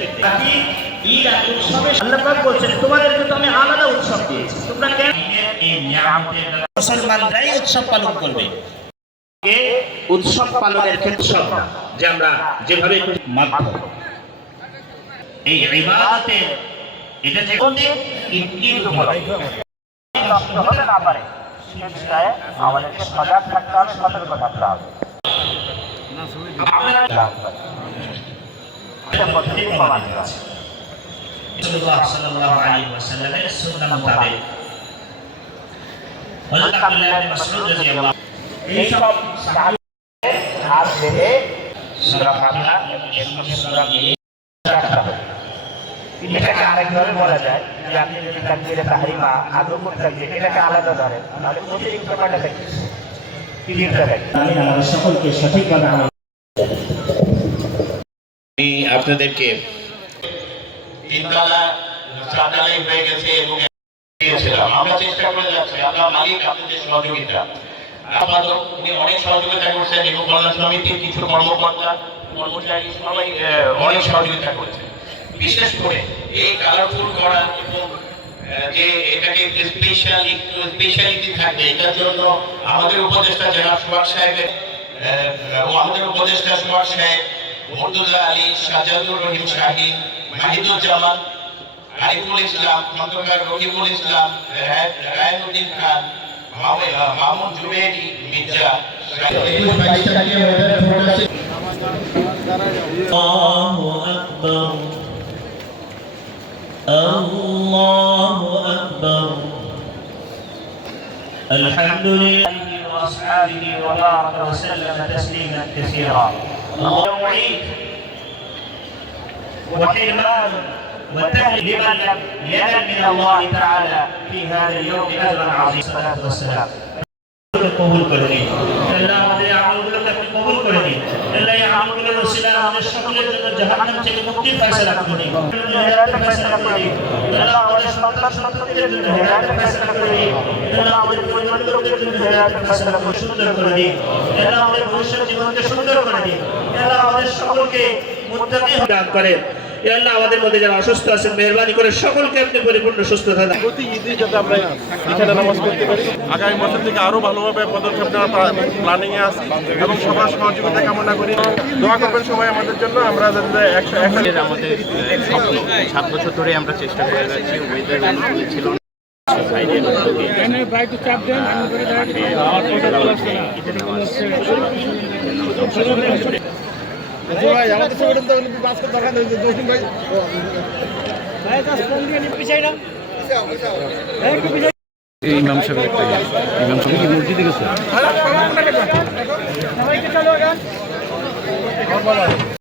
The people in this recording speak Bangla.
ক্ষেত্রে বাকি ঈদ আর উৎসবে আল্লাহ পাক বলছেন তোমাদেরকে তো আমি আলাদা উৎসব দিয়েছি, তোমরা কেন এই নিয়ামতের মুসলমানরাই উৎসব পালন করবে। উৎসব পালনের ক্ষেত্রে সব না যে আমরা যেভাবে মাধ্যম এই ইবাদতের এটা যে ঈদ হতে না পারে সে বিষয়ে আমাদেরকে সজাগ থাকতে হবে, সতর্ক থাকতে হবে। সাল্লাল্লাহু আলাইহি ওয়াসাল্লামের সুন্নাহ মোতাবেক হযরত আব্দুল্লাহ ইবনে মাসউদ রাদিয়াল্লাহু এই সব সাহাবীদের হাত ধরে সূরা ফাতিহা এবং সূরা এটাকে আরেকভাবে বলা যায় যে আপনি যদি তাকবীরে তাহরিমা আদৌ করতে এটাকে আলাদা ধরেন তাহলে অতিরিক্ত কয়টা থাকে, তিনটা থাকে। আমি আমাদের সকলকে সঠিকভাবে আমি আপনাদেরকে তিনতলা চাঁদালাই হয়ে গেছে এবং দিয়েছিলাম। আমরা চেষ্টা করে যাচ্ছি, আল্লাহ মালিক আপনাদের সহযোগিতা। আমাদের উনি অনেক সহযোগিতা করছেন এবং কল্যাণ সমিতির কিছু কর্মকর্তা কর্মচারী সবাই অনেক সহযোগিতা করছেন। বিশেষ করে এই কালারফুল করা এবং যে এটাকে স্পেশালিটি থাকে এটার জন্য আমাদের উপদেষ্টা জনাব সুভাষ সাহেবের ও আমাদের উপদেষ্টা সুভাষ সাহেব, মুর্তজা আলী, সাজাদুর রহিম শাহিন, মাহিদুজ্জামান, আরিফুল ইসলাম, খন্দকার রহিমুল ইসলাম, রায়নুদ্দিন খান, মামুন জুবেরি, মির্জা الله أكبر الحمد لله وأصحابه وبارك وسلم تسليما كثيرا. يوم عيد وحرمان وتهل لمن لم ينل من الله تعالى في هذا اليوم أجرا عظيما. الصلاة والسلام কবুল করে নিন আল্লাহ, আমাদের আমলগুলোকে আপনি কবুল করে নিন আল্লাহ। এই আমলগুলোর ওসিলায় আমাদের সকলের জন্য জাহান্নাম থেকে মুক্তির ফয়সালা করে দিন, হেদায়েতের ফয়সালা করে দিন আল্লাহ। আমাদের সন্তান সন্ততিদের জন্য হেদায়েতের ফয়সালা করে দিন আল্লাহ। আমাদের পরিবারের লোকদের জন্য হেদায়েতের ফয়সালা করে সুন্দর করে দিন আল্লাহ। আমাদের ভবিষ্যৎ জীবনকে সুন্দর করে দিন আল্লাহ। আমাদের সকলকে মুত্তাকি দান করেন আল্লাহ। আমাদের মধ্যে যারা অসুস্থ আছেন মেহেরবানি করে সকলকে আপনি পরিপূর্ণ সুস্থতা দান। প্রতি ঈদে যাতে আমরা এখানে নামাজ পড়তে পারি, আগামী বছর থেকে আরো ভালোভাবে পদক্ষেপ নেওয়ার প্ল্যানিং এ আছি এবং সবার সহযোগিতা কামনা করি। দোয়া করবেন সবাই আমাদের জন্য। আমরা যাতে আমাদের স্বপ্ন 7 বছর ধরে আমরা চেষ্টা করে যাচ্ছি। ওয়েদার ছিল ইমাম সাহেব ইমাম সাহেব কি মসজিদে গেছে?